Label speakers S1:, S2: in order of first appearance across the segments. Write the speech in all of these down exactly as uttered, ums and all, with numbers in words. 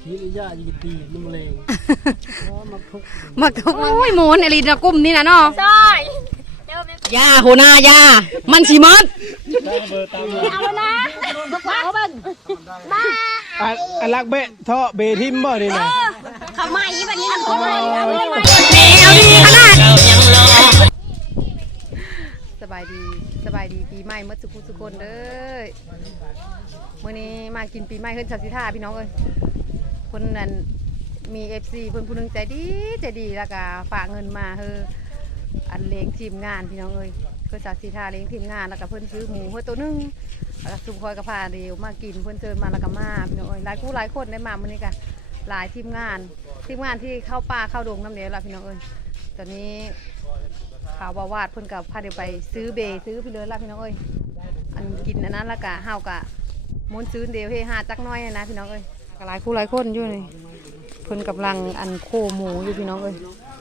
S1: ทีระยะยินดีนุ่มแรงมักทุก
S2: มักทุกโอ้ยหมูนอลีนะกุ้มนี่นะเนาะ
S3: ใช่
S2: ยาโหนายามันสีมัน
S3: เอานะมาขวาเขาเบิ่งมา
S1: อันลักเบะท่อเบทิมบ่นี่นะ
S3: เขาไม่แบบนี้นะเขาไม่เอาไม่
S2: เอาดีขนาดสบายดีสบายดีปีใหม่เมื่อสุขุสุคนเด้อมื่อนี้มากินปีใหม่ขึ้นชาวสิท่าพี่น้องเอ้ยคนนั้นมีเอฟซีเพิ่นผู้นึงใจดีใจดีแล้วก็ฝากเงินมาเฮออันเลี้ยงทีมงานพี่น้องเอ้ยเพื่อชาวสิท่าเลี้ยงทีมงานแล้วก็เพิ่นซื้อหมูเพื่อตัวนึงแล้วก็ซุ่มคอยกระพาเดียวมากินเพิ่นเชิญมาแล้วก็มาพี่น้องเอ้ยหลายผู้หลายคนได้มามื่อนี้กันหลายทีมงานทีมงานที่เข้าป่าเข้าดงน้ำเดียวละพี่น้องเอ้ยตอนนี้ข่าววาดเพิ่นกับพาเดี๋ยวไปซื้อเบซื้อพี่เลยละพี่น้องเอ้ยอันกินอันนั้นแล้วก็เฮากะม้วนซื้อเดียวเฮฮาจักน้อยนะพี่น้องเอ้ยก็หลายคู่หลายคนอยู่นี่เพิ่นกำลังอันโคหมูอยู่พี่น้องเอ้ย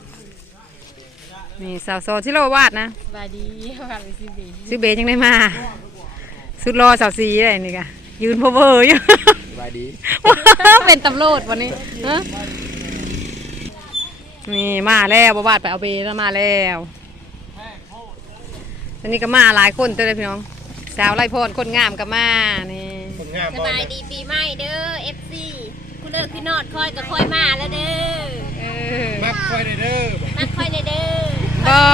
S2: นี่สาวโซที่เราวาดนะ
S3: สบายดีวาดไปซื้อเบ
S2: ซื้อเบยังได้มาสุดรอสาวสีอะไรนี่กะยืนพอเวอร์อยู่
S1: สบายดี
S2: เป็นตำรวจวันนี้ฮะนี่มาแล้วบวาดไปเอาเบแล้วมาแล้วตอนนี้ก็มาหลายคนเต้เลยพี่น้องสาวไล่พรคนงามก็มานี่
S3: สบายดีปีใหม่เด้อเอฟซีคุณเลิกพี่นอดคอยกับคอยมาแล้วเด้อ
S1: มักคอยเด้อ
S3: มักคอยเด้
S2: อบอ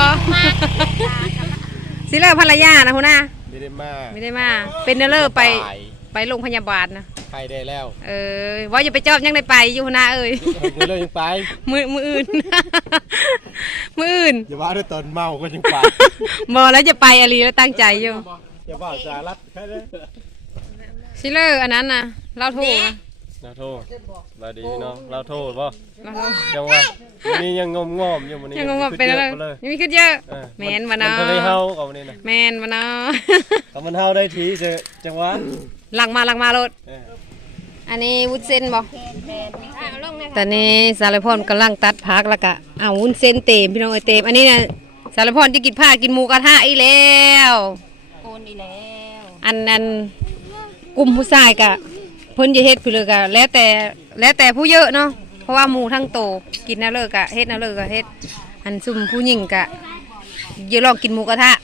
S2: สิเลิกภรรยานะคุณน่ะ
S1: ไม่ได้มา
S2: ไม่ได้มาเป็นเลิกไปไปโรงพยาบาลนะ
S1: ไปได้แล้ว
S2: เออว่าอย่าไปจอบยังได้ไปอยู่นะเอ้ย
S1: มือเลยยังไป
S2: มือมืออื่นมืออื่น
S1: อย่าว่าด้วยตอนเมาก็ยังไป
S2: บอแล้วจะไปอะไรแล้วตั้งใจอยู่
S1: อย่าว่าสารัดแค่นี้
S2: ชิเลอร์อันนั้นนะเราโทร
S1: เราโทรมาดีน้องเราโทรป่ะยังว่าวันนี้ยังงมงอมอยู่วันนี้
S2: ยังงมเป็นอะไรยังมีขึ้นเยอะแมนมาเนาะ
S1: มันเลยเฮากับวันนี้นะ
S2: แมนมาเนาะ
S1: กับมันเฮาได้ทีเจอจังหวะ
S2: หลังมาหลังมารถอันนี้วุ้นเส้นบอกตอนนี้สารพรกำลังตัดผักแล้วก็เอาวุ้นเส้นเต็มพี่น้องเอ้ยเต็มอันนี้เนี่ยสารพรจะกินผ้ากินหมูกระทะอีแล้ว
S3: โอนอีแล้ว
S2: อันนั้นกลุ่มผู้ชายกะเพิ่นจะเฮ็ดพี่เลยกะแล้วแต่แล้วแต่ผู้เยอะเนาะเพราะว่าหมูทั้งโตกินน่าเลิกกะเฮ็ดน่าเลิกกะเฮ็ดอันซุ่มผู้หญิงกะอย่าลองกินหมูกระทะ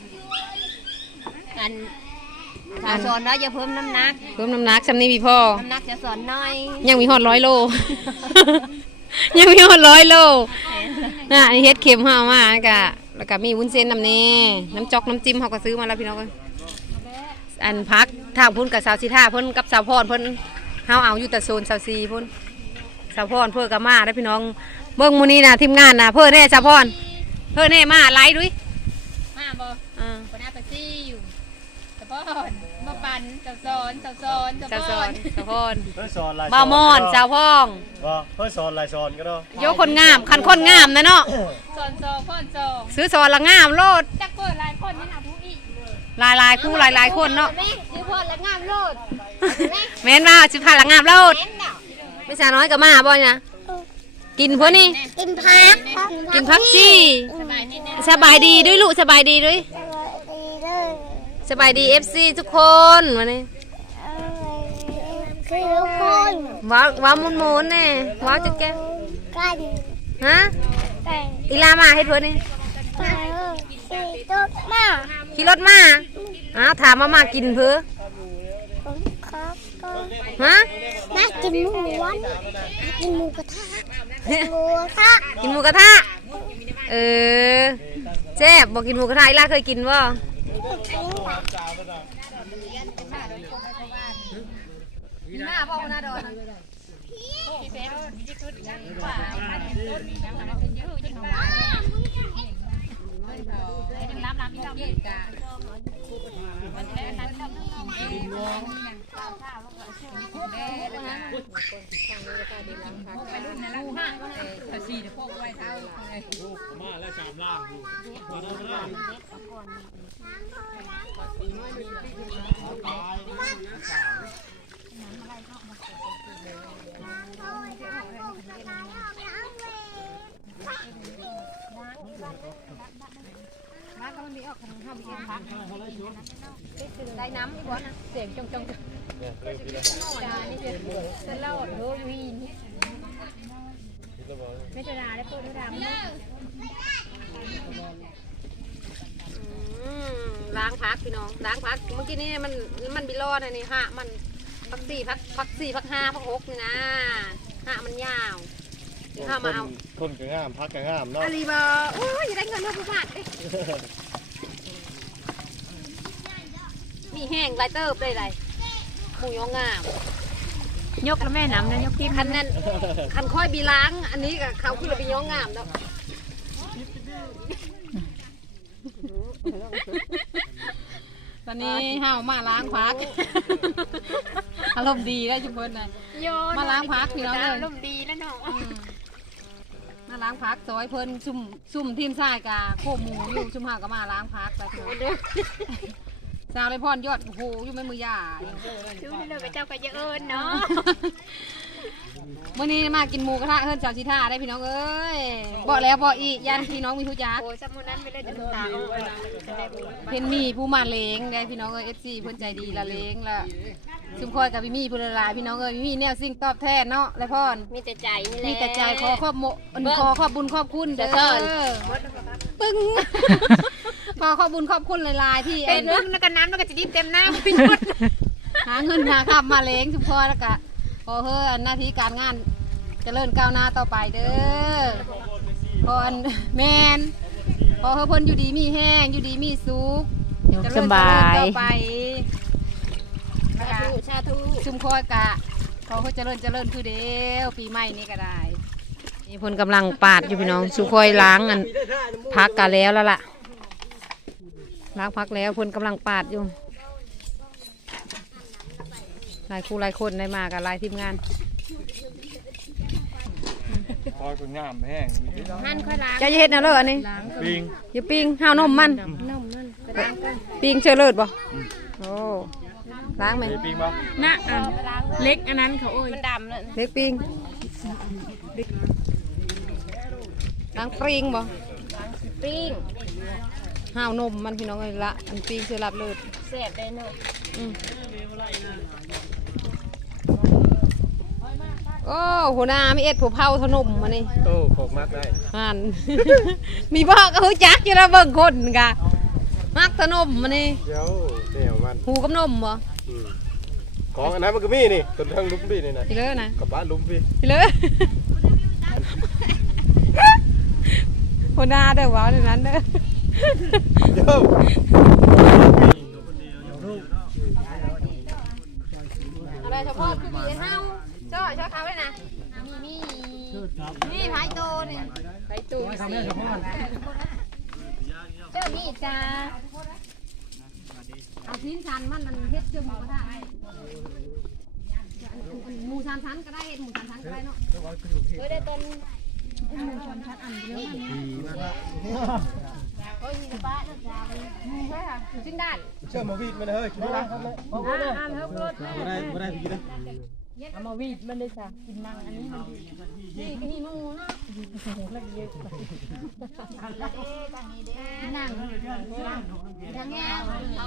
S3: อันอันสอนน้อยจะเพิ่มน้ำหนัก
S2: เพิ่มน้ำหนักซ้ำนี้มีพ่อ
S3: น้ำหนักจะสอนน้อย
S2: ยังมีหอดร้อยโลยังมีหอดร้อยโลน่ะนี่เฮ็ดเค็มห่อมากะแล้วก็มีวุ้นเส้นน้ำนี่น้ำจอกน้ำจิ้มเขาก็ซื้อมาแล้วพี่น้องกันอันพักทางพุ่นกับสาวสิท่าพุ่นกับสาวพรพุ่นเฮาเอาอยู่แต่โซนสาวซีพุ่นสาวพรเพื่อกับมาได้พี่น้องเบิ้งมื้อนี้นะทีมงานนะเพื่อแน่สาวพรเพื่อแน่มาไล่ด้วย
S3: มาบ่อ่าคนหน้าตาซี่อยู่สาวพรมาปั่นสาวสอนสาวสอนสาวพร
S2: สาวพร
S1: เพื่อสอนลาย
S2: มามอนสาวพอง
S1: เพื่อสอนลายสอนก็ได้
S2: โยคนงามคันคนงามนะเนาะ
S3: สอนสองพ่อนสอง
S2: ซื้อสอนละงามโลด
S3: จักเปิดลายพ่อนนี่นะผู้อี
S2: ลายลายคู่ลายลายคนเนาะ
S3: ซื้อพ่อนละงามโลด
S2: แม่นว่าสิพาละงามโลดไม่ใช่น้อยกับมาบ่อยนะกินพวกนี้
S3: กินพัก
S2: กินพักจีสบายดีด้วยลูกสบายดีด้วยสบายดีเอฟซีทุกคนวันนี้
S3: ทุกคน
S2: ว้าวว้าวมุนมุนเนี่ยว้าวจุดแก้
S3: กัน
S2: ฮะอีลามาให้พวกนี้
S3: ขี่รถมา
S2: ขี่รถมาอ้าวถามมามากินเพื่อฮะ
S3: มากินหมูวันกินหมูกระทะหมูกระทะ
S2: กินหมูกระทะเออเจ๊บอกกินหมูกระทะอีลาเคยกินบ่มีหน้าพ่อหน้าโดนพี่เพชรที่ชุดยังกว่าต้นยังทำมาเป็นเยอะจริงๆยังรับรับที่เราเย็นกันมันแค่นั้นเราเองไปรุ่นในละห้าแต่สี่เนี่ยพวกไว้เท้ามาแล้วสามล่างอยู่มาแล้วล่างมาตอนนี้ออกขนมข้าวมีเองพักได้น้ำอีกวะนะเสียงจงจงจานี่เสียงสลอดโดยวีนอืมล้างพักพี่น้องล้างพักเมื่อกี้นี่มันมันบิลอดอันนี้ฮะมันพักสี่พักพักสี่พักห้าพักหกนี่นะฮะมันยาวเดี๋ยวข้ามาเอา
S1: คนก็งามพักก็งามเนาะ
S2: อาลีบอโอ้ยอย่าได้เงินเรื่องผู้บาทเอ้ยมีแห้งไรเติบได้ไรหมูยองงาม
S3: ยกแล้วแม่น้ำนะยกที่
S2: คันนั้นคันค่อยบีล้างอันนี้กับเขาคือเราไปย้องงามแล้ว ตอนนี้ห้าวมาล้างพัก อารมณ์ดีแล้วจุ๊บเบิ้ลนะมาล้างพักพี่น้องเลย
S3: ลมดีแล้วเนาะ
S2: มาล้างพักซอยเพิ่นซุ่มซุ่มทีมชายกาโคหมูอยู่ซุ่มห่าก็มาล้างพักไปพี่น้องสาวเลยพรยอดโอ้โหอยู่ไม่มือยา
S3: ชื่อเลยไปเจ้าก็เยอะเอิญเนาะ
S2: มื่อนี้มากินหมูกระทะเฮิร์นชาวชิท่าได้พี่น้องเอ้ยบอกแล้วบอกอีกยันพี่น้องมีทุกอย่าง
S3: โอ้สมุนนั้นไปเลยจะตา
S2: เพิ่นมีผู้มาเลงได้พี่น้องเอ้ยเอฟซีเพิ่นใจดีละเลงละซุมคอยกับพี่มีผู้ละลายพี่น้องเอ้ยพี่มีแนวสิ่งตอบแทนเนาะและพ่อน
S3: มีแต่ใจนี่แหละ
S2: มีแต่ใจขอขอบโมอันขอขอบบุญขอบคุณเด้อปึ้งขอขอบบุญขอบคุณหลายๆที่
S3: เป็
S2: เอ็
S3: น
S2: น
S3: เรื่องนักน้ำแล้วก็จะดิบเต็มน้ำไปหมด
S2: หาเงินหาขับมาเลงซุมคอยแล้วก็ขอเฮ้อหน้าที่การงานเจริญก้าวหน้าต่อไปเด้อพรแมนพอเฮ้อเพิ่นอยู่ดีมีแห้งอยู่ดีมีสุขเจริญเจริญต่อไปชาทูชาทูซุมคอยกะขอเฮ้อเจริญเจริญคือเดียวปีใหม่นี้ก็ได้นี่เพิ่นกำลังปาดอยู่พี่น้องสุคอยล้างอันพักกันแล้วแล้วล่ะล้างพักแล้วเพิ่นกำลังปาดอยู่หลายคู่หลายคนได้มากับหลายทีมงาน
S1: คอยก็งามแห้ง
S3: หั่นค่อยล้าง
S2: จะเฮ็ดแนวเลิศอันนี้
S1: ปิง
S2: อย่าปิ้งห้าวนมมัน
S3: นมนั่นไปล้างกัน
S2: ปิ้งเชื่อเลิศบ่โอ้ล้างไหม
S1: มีปิงบ่
S3: น่ะอันเล็กอันนั้นเขาโอ้ยมันดำเลย
S2: เล็กปิ้งล้างปิ้งบ่
S3: ปิ้ง
S2: ห้าวนมมันพี่น้องเลยละอันปิ้งเชื่อรับเลิศ
S3: เสียบได้เนาะ
S2: อืมโอ้หัวหน้ามีเอ็ดผัวเผาทนมมานี่
S1: โอ้โคกมากได้
S2: อ่าน มีบ่ก็คือจักอยู่แล้วเบิ่งคนกะมักทนมมานี่
S1: เดี๋ยวเดี๋ยวมัน
S2: หูกับนมบ่
S1: ของอันนั้นมันก็มีนี่ต้นทางลุมพี่นี่นะ
S2: พี่เลอนะ
S1: กับบ้านลุมพี่
S2: พี่เลอหัวหน้าเด้อว้าวเดี๋ยวนั้นเด้อ
S1: เดี๋ยว
S2: อะไรเฉพาะคือมีเฮาช่อช่อเขาเลยนะ
S3: มี
S2: นี่ไผ่โตนี่
S3: ไปตู้สิเจ้ามีจ้า
S2: เอาชิ้นชันมันมันเฮ็ดเชื่อหมูกระทะให้หมูชันชันก็ได้เฮ็ดหมูชันชันก็ได้เนาะ
S3: เฮ้ยได้ต้น
S2: โอ้ยมีป้าเนาะจ้าใช่ค่ะชิ้นได้
S1: เชื่อมาวีดมันเฮ้ยคิดว่า
S2: อ่าอ่าแล้วรถ
S1: บ่ได้บ่ได้พี่นะ
S3: เอามาวีดมันเลยจ้ะกินมังอันนี้มัน
S2: นี่ก็หิมูเนาะ
S3: นั่งทางแง่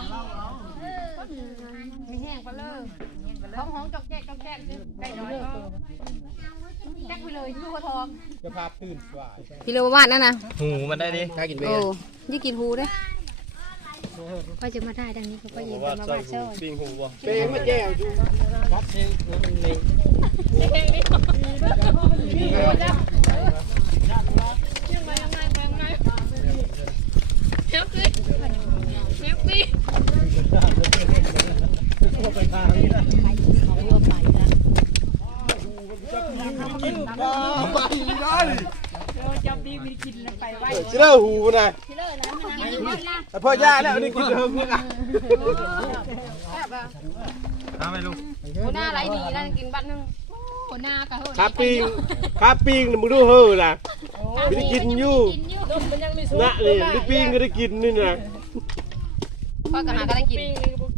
S2: มีแห้งไปเลยท้องห้องจอกแจ๊กจอกแจ๊กได้น้อยแจ๊กไปเลยลูกกระทอง
S1: จะพาตื่นสวาย
S2: พี่เลวบ้านนั่นนะ
S1: หูมันได้ดิกล้ากินเบ
S2: โอ้ยี่กินหูเด้
S3: ก็จะมาได้ดังนี้เขาก็ยิง
S1: ว่า
S3: มา
S1: ใส่
S3: บาด
S1: หู
S3: เจ้า
S1: ปิงหูบ่เป้มาแก้วอยู่วัดนี่มันนี่
S3: เจ้าคือเจ้าคือ
S1: กินปลาไปได้จับดีมีกินไปไว้เชื่อหูนะพ่อย่าแล้วนี่กินเฮิงมึงอ่ะ
S2: แบบว่า
S1: ทำไมลูก
S2: หัวหน้าไรดีแล้วกินบัตรนึง
S3: คนหน้ากับเฮ้ย
S1: คาปิงคาปิงมึงดูเฮ้อนะไม่ได้กินอยู่นะเลยไม่ปิงก็ได้กินนี่นะ
S2: พ่อกับหาก็ได้กิน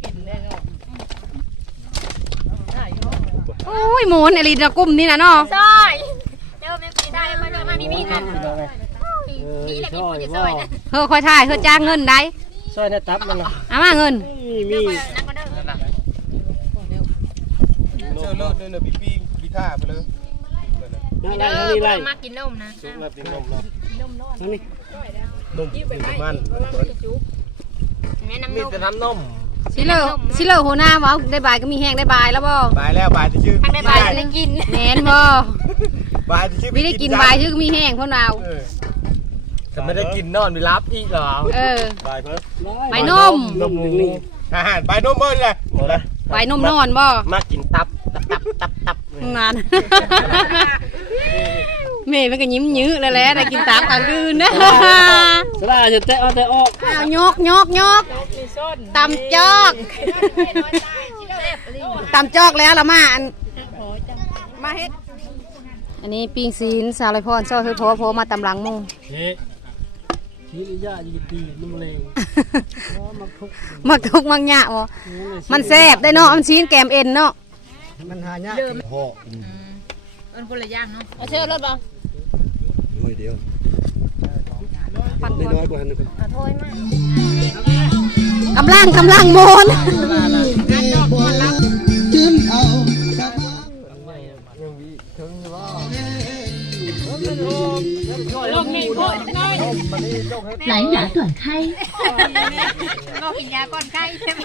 S2: โอ้ยหมูนอลีนะกุ้มนี่นะเนาะ
S3: ซอยเดี๋ยวแม่ปีได้มาเดี๋ยวมามีมีกันนี่แหละมีคนจะซอยนะ
S2: เฮ้อคอยถ่ายเฮ้อจ้างเงินได้
S1: ซอยในตับมันนะ
S2: เอามาเงิน
S1: มี
S3: นั่งก็เด้อ
S1: เจอเลิศเลยนะพี่ปิงพี่ท่าไปเลย
S3: เด้อมากินนมนะ
S1: ซุกแล้วกินนมแล้ว
S3: นมนอน
S4: นี่
S1: นมมีแต่มัน
S3: แม่น้ำน
S1: มี
S3: ม
S1: แต่น้ำนม
S2: ชิเลอร์ชิเลอร์หัวหน้าเว้าได้บายก็มีแห้งได้บายแล้วบ่
S1: บายแล้วบายที่ชื่อ
S3: ทางได้บายได้กิน
S2: แม่นบ่
S1: บายที่ชื่อ
S2: มีได้กินบายชื่อก็มีแห้งพ่นเอา
S1: ถ้าไม่ได้กินนอนไม่รับอีกหรอ
S2: เออ
S1: บายเพิ่ม
S2: ใบนม
S1: นมนี่อาหารบายนมบ่เลยหมดเลย
S2: ใบนมนอนบ่
S1: มากินตับตับตับตับ
S2: งานแม่มันก็ยิ้มยื้อแล้วแหละได้กินตามกันคืนนะ
S4: สลาจะแตะเอาแต่ออก
S2: อ้าวยกยกยกตำจอกตำจอกแล้วละมาอันมาเฮ็ดอันนี้ปิงซีนสาวไรพรซอยเฮ้ยพอพอมาตำหลังมุง
S4: เฮ้ชี้ระยะยี่ปีนุ่มแรง
S2: มักทุกมักหยะบ่มันแซ่บได้เนาะมันชิ้นแกมเอ็นเนาะ
S4: มันหายาก
S1: โอ้
S3: มันคนละอย่างเนาะเอาเชื่อรถบ่
S1: น้อยเดียว
S2: ปั่น
S1: น้อยกว่านั้น
S3: เอาถ้วยมาก
S2: ำลังกำลังโมน
S5: 蓝牙短开。
S3: ก็กินยาก่อนไข้ใช่ไหม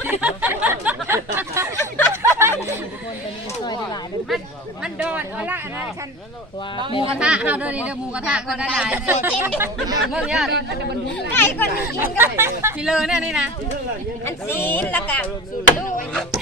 S3: มันมันโดนเอาละอันนั้นฉัน
S2: หมูกระทะเฮาเด้อนี่เด้อหมูกระทะก็ได้หลายเบิ่งยอดมันจะบรรทุก
S3: ไก่คนนี้กินกัน
S2: สิเลยเนี่ยนี่นะ
S3: อันซีนแล้วก็สูตรลูก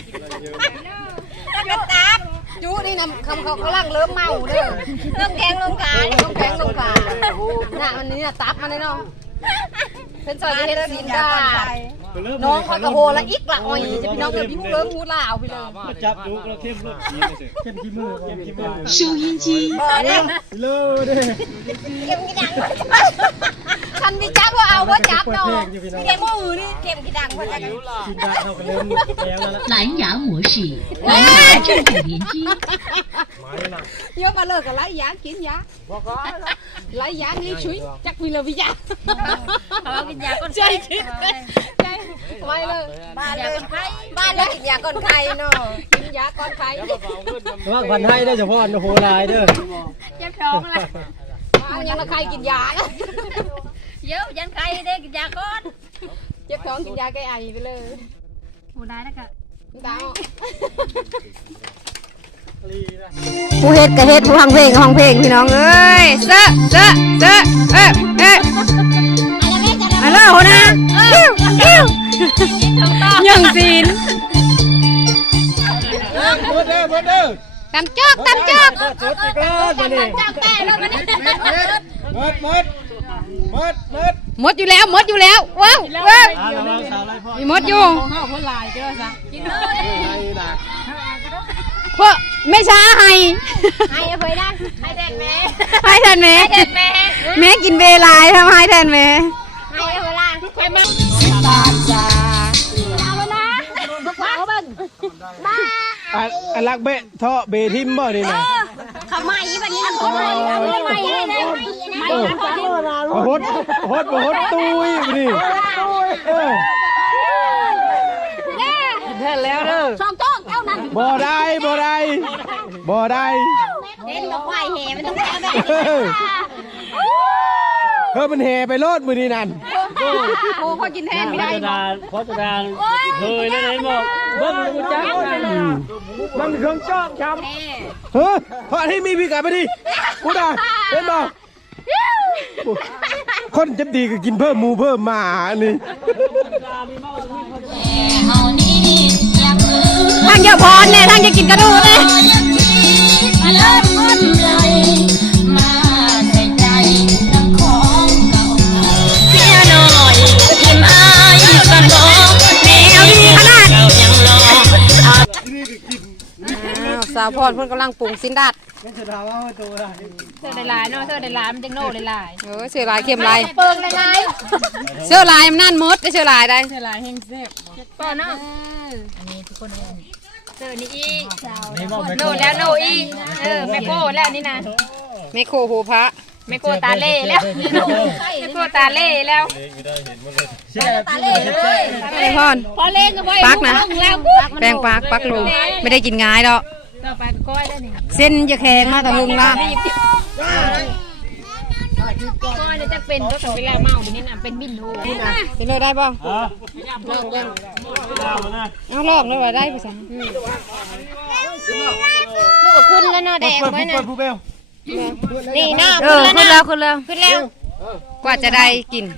S3: แล้วก็ตับ
S2: จุนี่นะคำเขากำลังเริ่มเมาเด้อ
S3: ลงแกงลงกา
S2: ต้องแพงลงขาน่ะมันนี่น่ะตับมันเลยเนาะเพิ่นซอยเฮ็ดซีนได้น้องเขากระโหละอีกละอ้อยจะพี่น้องเกิดพี่ฮู้เริ่มฮู้ลาวพี่เลย
S4: จับลูกแล้วเข้มลูกเข้มขี้มือเข้มขี้มือ
S5: 收音机，
S3: บ่ได้
S4: เลอเด้
S3: เก็บกี่ดัง
S2: คันพี่จับว่าเอาว่าจับเนาะ
S3: เก็บมือนี่เก็บกี่ดังพอจะ
S4: กินได้เท่ากันเริ่มแล้วแล้ว
S5: 蓝牙模式，蓝牙正在连接。
S2: เยอะมาเลยก็ไล่ยากินยาไล่ยานี่ชุยจักวิลวิยา
S3: เอากินยาก่อน
S2: ใจคิดใจไว้เลย
S3: บ้านเลยไข้
S2: บ้านเลยกินยาก่อนไข้เนาะกินยาก่อนไข้
S4: ว่าพันให้ได้เฉพาะโอ้โหลายเด้อ
S3: เจ็บท้องเลย
S2: เอายังละไข้กินยา
S3: เยอะยันไข้ได้กินยาก่อน
S2: เจ็บท้องกินยาแก้ไอไปเลย
S3: หมูได้นะกะ
S2: ดาวผู้เฮ็ดก็เฮ็ดผู้ฟังเพลงก็ฟังเพลงพี่น้องเอ้ยเซอะเซอะเซอะเอ๊ะเอ๊ะฮัลโหลนะกิ้วกิ้วยังซีน
S1: เบิดเด้อเบิดเด้อ
S2: ตำจอกตำจอก
S4: จุดอีกแล้วมาดิ
S3: จับแต่แล้วมัน
S1: เบิดเบิดเบิดเบิดเบิด
S2: หมดอยู่แล้วหมดอยู่แล้วว้าวว้าว
S4: สาวไรสาวไรพ่อ
S2: มีหมดอยู่
S3: กินเลย
S2: เพราะไม่ช้าให้
S3: ให้เผยได้ให้แดงแม่
S2: ให้แทนแม่
S3: แดงแม่
S2: แม่กินเวลาทำให้แทนแม่
S3: ให้เวลาไปมา
S2: ตาจ้า
S3: เอาเวลาบักว่าเขาเบิ่งมา
S1: อันลักเบะเทาะเบทิมบ่นี่นะ
S3: เขาใหม่แบบนี้เขาใหม่เขาใหม่เลยนะใหม่นะ
S1: บ่ฮดฮดบ่ฮดตุ้ยนี่เออ
S2: แทนแล้วเด้อ
S3: ช่องจ้องเท่านั้น
S1: บ่ได้บ่ได้บ่ได้
S3: เล่นดอกไม้แห่มันต้องแห่แบบ
S1: เออเฮ้ยมันแห่ไปโลดมือนี่นั่น
S2: โอ้เขากินแทนไม่ได้
S4: จะดานขอจะดานเคยได้ไหนบอกเบิ้งกูจัก
S1: มันเครื่องจอกช้ำเฮ้ยเพราะที่มีพี่กลับไปดิกูด่าเป็นบ่คนจะดีก็กินเพิ่มหมูเพิ่มหมานี่
S2: ทางเยอะพรเนี่ยทางจะกินกระดูกเลย
S5: มาเลิศมนไหลมาใส่ใจทั้งของเก่าเสียหน่อยทิมอายกันบอกแนวดีขนาดเรายังรอ
S2: สาวพรเพิ่นกำลังปรุงสินดัด
S4: ไม่จะถามว่าตัวอะไร
S3: เสื้อลายเนาะเสื้อลายมันจังโน่ลาย
S2: เออเสื้อลายเข้มลาย
S3: เปิงลาย
S2: เสื้อลายมันนั่นมดได้เสื้อลายได้
S3: ก่อนเนาะอันนี้ทุกคนเลยเสื้อนี่อี
S4: นี่บอกไม่
S3: โน่แล้วโน่อีเออแม่โก้แล้วนี่นะ
S2: แม่โคโหพระ
S3: แม่โก้ตาเล่แล้วแม่โก้ตาเล่แล้ว
S4: เชื่อ
S3: ตาเล่เลย
S2: ไอ้พร
S3: พอเล่นก็ไว้
S2: ปักนะ
S3: แล้ว
S2: แป้งปักปักลูไม่ได้กินง่ายดอก
S3: ต่อไปก้อยได้นี่
S2: เส้นจะแข็งมาแต่หึงละ
S3: ก็เนี่ยจะเป็นก็เวลาเมาอย่างนี้น่ะเป็นบินโท
S2: เป็นเลยได้ป่ะ
S4: ฮะลองกันลองนะ
S2: เอาลองเลยว่าได้ภาษา
S3: ลูกขึ้นแล้วเนาะแดงไว้นะ
S1: ผู้เบล
S3: นี่เนาะ
S2: เออขึ้นแล้วขึ้นแล้ว
S3: ขึ้นแล้ว
S2: กว่าจะได้กิน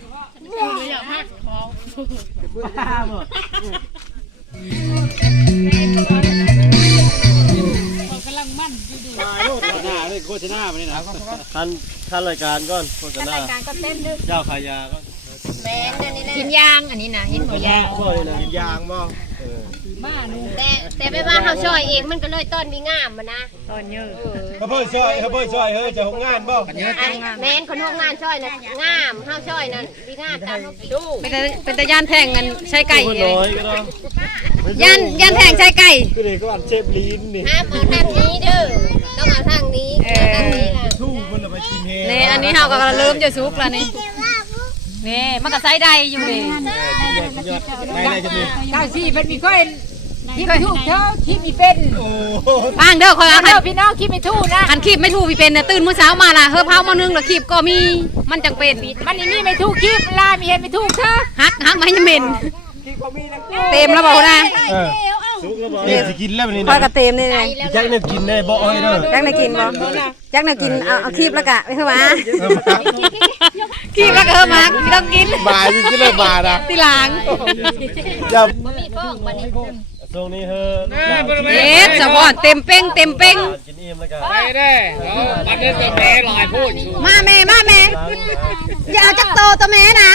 S4: หน้าเลยโฆษณามานี่นะทันทันรายการก่อนโฆษณา
S3: การก็เต้นดึก
S4: เจ้าขายยาก่อน
S3: แม่นนี่แหละกินยางอันนี้นะเห็นหัวยาง
S4: บ่เลยนะ
S1: ยางบ่
S3: แต่แต่ไปว่าเขาช่อยเองมันก็เลยต้นมีงามมันนะ
S2: ตอนเยอะ
S1: เขาเพิ่นซอยเขาเพิ่นซอยเฮ้ยจะหงงานบ่
S3: แม่นคนห้องงานช่อยนะงามเฮาช่อยนั่นมีงามตามดู
S2: เป็นตาเป็นตาย่านแทงกันใช้ไก่
S4: คนน้อยก็ต้อง
S2: ย่านย่านแทงใช้ไก่
S4: คือนี่ก็อัดเชฟลีนนี่
S3: ห้ามเอาทางนี้เด้อต้องเอาทางนี้ทางนี้ล่ะ
S1: ทู่เพิ่นละไปกินเฮ
S2: นี่อันนี้เฮาก็เริ่มจะสุกแล้วนี่นี่มันก็ใช้ได้อยู่นี่
S1: ได้ได้จะมี
S6: เก้าสี่เป็นมีก้อยคิดไม่ถูกเธอคิดมีเป็น
S1: โอ้
S2: บ้างเด้อคอยเอา
S6: เธอพี่น้องคิดไม่ถูกนะ
S2: คันคีบไม่ถูกพี่เป็นน่ะตื่นมื้อเช้ามาล่ะเฮ้อเผามานึงแล้วคีบก็มีมันจังเป็น
S6: มันนี่นี่ไม่ถูกคิดลามีเห็นไม่ถูกเธอ
S2: ฮักฮักไม่ยังเหม็นเต็มแล้วบอกนะ
S1: เออ
S4: สุกแล้วบ่
S1: นี่สิกินแล้วนี่
S2: คอย
S1: นะ
S2: กระเต็มนี่ไง
S1: แจ็คเนี่ยกินได้บ่อ้อยเด้อ
S2: จักน่ะกินบ่จักน่ะกินเอาเอาคีบแล้วกะไปเถอะมาคีบแล้วก็เถอะมาต้องกิน
S1: บายสิเลยบานะ
S2: ทีหลัง
S1: อย่า
S3: มีพวกวันนี้
S4: ทรงนี้เฮ้อ
S2: เอ็ดสะพอนเต็มเป้งเต็มเป้ง
S4: กินอิ่มแล้วกัน
S6: ไปได้มันนี่จะแม่ลอยพูด
S2: มาแม่มาแม่อย่าเอาจักโตตัวแม่นะ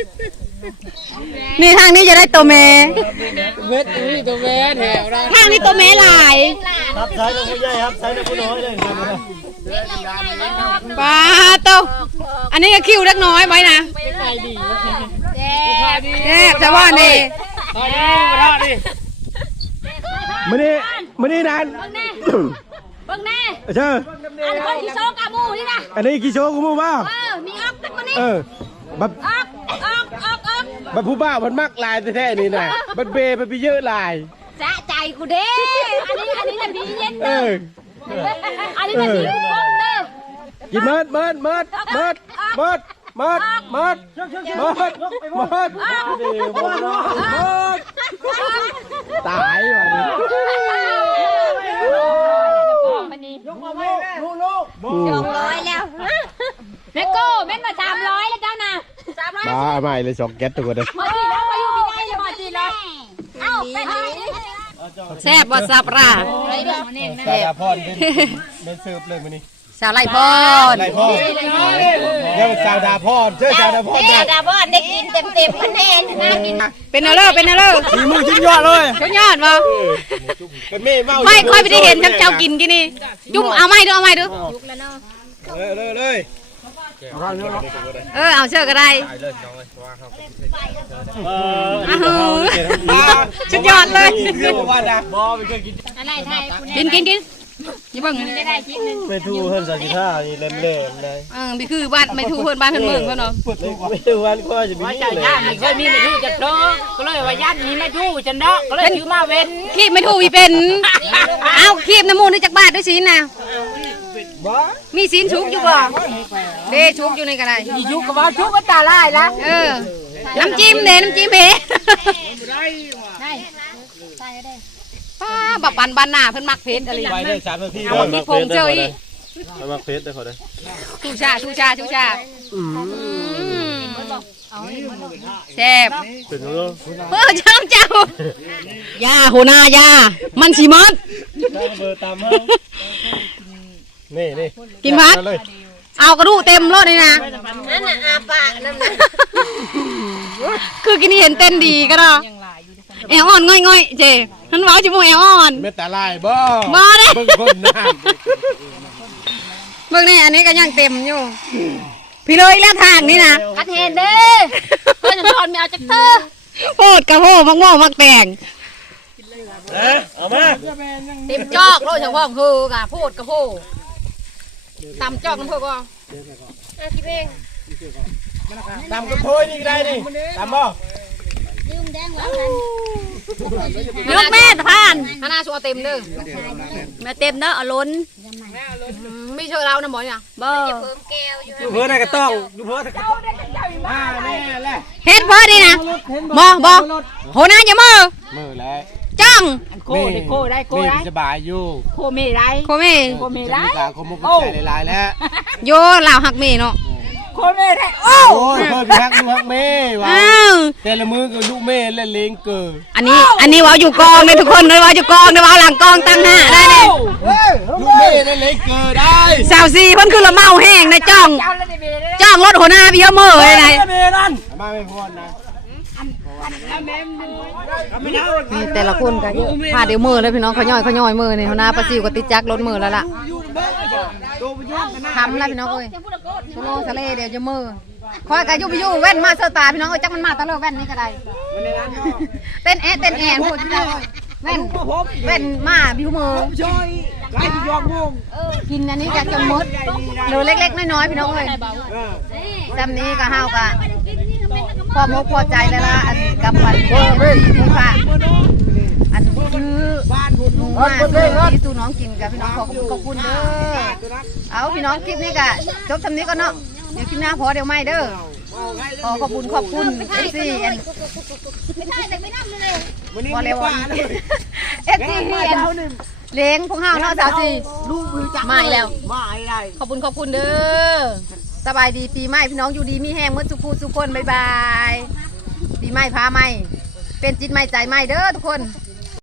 S2: นี่ทางนี้จะได้ตัวแม่
S6: เวทนี่ตัวแม่แถวเรา
S2: ทางนี้ตัวแม่หลาย
S4: ครับใช้น้ำผู้ใหญ่ครับใช้น้ำผู้น้อยเลย
S2: ป้าโตอันนี้ก็คิวเล็กน้อยไว้นะ
S6: ใครดี
S3: แจ๊
S6: ใครดี
S2: แซ่บสะพอนนี่
S6: ตอนนี้มาทอดดิ
S1: มื้อนี้มื้อนี้นาน
S3: เบิ่งแน่
S1: เชิญ
S3: อันคนที่โชว์กามูนี่นะ
S1: อันนี้กี่โชว์กูมู่บ่
S3: เออมีออกตั้งมานี่
S1: เออบัด
S3: ออกออกออกออก
S1: บัดผู้บ้ามันมักลายแท้ๆนี่น่ะบัดเบมันไปเยอะลาย
S3: จะใจกูเด้อันนี้อันนี้น่ะพี่เย็น
S1: เอ
S3: เด้อ
S1: อ
S3: อันนี้น่ะพี่ฟงเด้อ
S1: กินเมิดเมิดเมิดเมิดเมิดเมิดเมิดเมิดเมิดตายว่ะนี่
S3: สองร้อยแล้วแม่โก้แม่มาสามร้อยแล้วเจ้าน่ะสามร้อย
S1: บ้าใหม่เลยสองแก๊สตัวเดียว
S3: มาจีแล้วมาอยู่ที่ไหนจะมาจีเลยเอ้าไปไหน
S2: แซ่บบ่สับรา
S3: ไรเด้อมาเนี่ยนะ
S1: สาดาพรเป็นเป็นเสิร์ฟเลยมื้อนี้
S2: สาไหลพร
S1: ไรพ่อเดี๋ยวสาวดาพรเชื่อสาวดาพร
S3: เด้ดาบอนได้กินเต็มเต็มมันแน่นน่ากิน
S2: เป็นเอาเลอเป็นเอาเลอ
S1: มีมือชิ้นยอดเลย
S2: สุดยอดบ่
S1: เป็นแม่เมา
S2: ไม่ค่อยไปได้เห็นทั้งเจ้ากินกินนี่จุ่มเอาไม้ดูเอาไม้ดู
S1: เลยเลยเลย
S2: เออเอาเชือกก็ได้
S4: เออ
S2: อ้าวสุดยอดเลย
S1: เรื่องว่าดา
S4: บ่ไปเคยกิน
S3: อะไรไทยคุณ
S2: กินกินกินอย่าเบิ่ง
S3: จะได้คิดนึง
S4: ไม่ทูเฮิรนสักท่านี่เล่มเล่มเลย
S2: เออนี่คือบ้านไม่ถูกเพื่อนบ้านเพื่อนเมืองเขาเนาะ
S4: ไม่ทูวันก็จะมี
S6: ว่า
S4: นี่
S6: จ่าย
S4: เลย
S6: ย่านไม่เคยมีไม่ถูกจัดโตก็เลยว่าย่านนี้ไม่ถูกจันเนาะก็เลยถือมาเว้น
S2: คีบไม่ถูกอีเป็นเอาคีบน้ำมูลนี่จากบ้านด้วยสินะมีสินชุกอยู่บ่เด้ชุกอยู่ในกระไร
S6: มียุกกับว่าชุกก็ตาลายละ
S2: เออน้ำจิ้มเด้น้ำจิ้มเพ่
S3: ได้ใช่ได้
S2: ป้าบักปันบ้านหน้าเพิ่นมักเพชรอะไร
S1: ไปเลยสามนาที
S2: เอาที่พงเจออี
S4: เอามาเพชรได้ขอได้
S2: ชูชาชูชาชูชาแซ่บ
S4: เป็นเรื่อง
S2: เออเจ้าเจ้าย่าหัวหน้าย่ามันสิมัด
S4: เบอร์ตามเฮานี่นี่
S2: กินพัด
S1: เลย
S2: เอากระดูกเต็มรถเลยนะ
S3: นั่นน่ะอาปากนั่นน่ะ
S2: คือกินนี่เห็นเต้นดีก็ได้แอวอ่อนง่อยง่อยเจท่านว้าวจิมูแอวอ่อน
S1: เม็ดตาลายบ่
S2: บ่ได้
S1: เบิ่งคนน้
S2: เบิ่งนี่อันนี้ก็ยังเต็มอยู่ พี่เลยแล้วทางนี่นะ
S3: คัดเห็นเด้เพื่อนจะทอนไม่เอาจากเธอ
S2: โพดกระโพมักม่วงมักแตง
S4: เอ๊ะเอามา
S2: เต็มจอกโลดเฉพาะคือกะโพดกระโพตำจอกน้ำเพื่อก็
S3: อาคิดเอง
S1: ำตำกับโพยนี่ก็ได้นี่ตำบ่
S3: ยืมแดงแล้วกัน
S2: ยกแม่ผ่านคณะชัวเต็มเด้อแม่เต็มเด้อเอาล้นไม่เชื่อเรานะหมอเนี่ย
S3: บ่
S1: ลูกเพื่อนได้ก็ต้องลูกเพื่อนได้ก็ต้องมาแม่แหละ
S2: เฮ็ดพอดีนะบ่บ่โหน้าอย่ามือ
S1: มือแล้ว
S2: จ้อง
S6: โคได้โคได้โคได้
S1: สบายอยู่
S6: โคเมได้
S2: โคเม
S6: โคเม
S1: จะ
S6: ได้
S1: มีการคมมุกใจหลายๆแล้ว
S2: โยลาวหักเมเนาะ
S6: โคเมได้โอ้
S1: โอ้ยเพิ่นพี่ฮักลูกฮักเม่ว่ะ
S2: อ้าว
S1: แต่ละมือก็ลูกเม่เล่นเลงเกิด
S2: อันนี้อันนี้ว่าอยู่กองเลยทุกคนเลยว่าอยู่กองเลยว่าหลังกองตั้งหน้าได้เลย
S1: ลูกเม่เล่นเลงเกิดได้
S2: สาวซีเพิ่นคือละเมาแห้งนะจ้อง
S6: เจ้าแล้วได้เมได้
S2: จ้องรถหัวหน้าพี่เฮามือเลยนะ
S1: มาไม่พอนะ
S2: นี่แต่ละคนก็พาเดี๋ยวมือเลยพี่น้องเขาย่อยเขาย่อยมือนี่หัวหน้าปลาซิวก็ติดจักรรถมือแล้วล่ะทำแล้วพี่น้องเอ้ยโซโลทะเลเดี๋ยวจะมือคอยกันยุบยุแว่นมาเสตาพี่น้องเอ้ยจักมันมาตะเลอแว่นนี่ก็ได้เต้นแอะเต้นแอนพูดที่แว่นแว่นมาบิวมือกินอันนี้จะจนมดหรือเล็กๆน้อยๆพี่น้องเอ้ยจำนี้ก็ห้าวกะพอมกพอใจแล้วล่ะอันกับอันมุค่ะอันคือหนูมาที่สู้น้องกินกับพี่น้องขอขอบคุณเด้อเอาพี่น้องคลิปนี้ก็จบทำนี้ก็เนาะเดี๋ยวคลิปหน้าพอเดี๋ยวไม่เด้อขอขอบคุณขอบคุณเอฟซีอันพอแล้วเอฟซีเลี้ยงพวกห้าวเนาะสาวซีไม่แล้วขอบคุณขอบคุณเด้อสบายดีปีใหม่พี่น้องอยู่ดีมีแห้งเมื่อสุขูสุขคนบ๊ายบายปีใหม่พาใหม่เป็นจิตใหม่ใจใหม่เด้อทุกคน